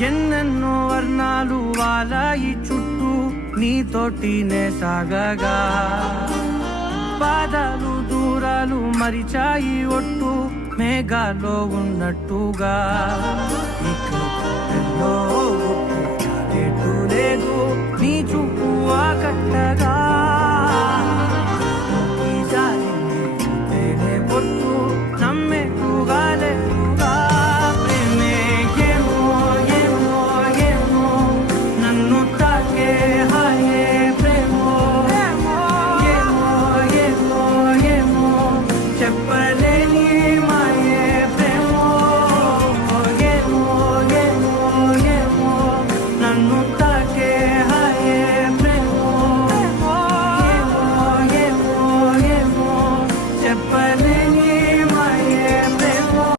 ఎన్నెన్నో వర్ణాలు వాలాయి చుట్టూ నీతోటినే సాగగా పాదాలు దూరాలు మరిచాయి ఒట్టు మేఘాలో ఉన్నట్టుగా ఇక గుట్టెల్లో గుట్టు లేదు నీ చూపు ఆకట్టగా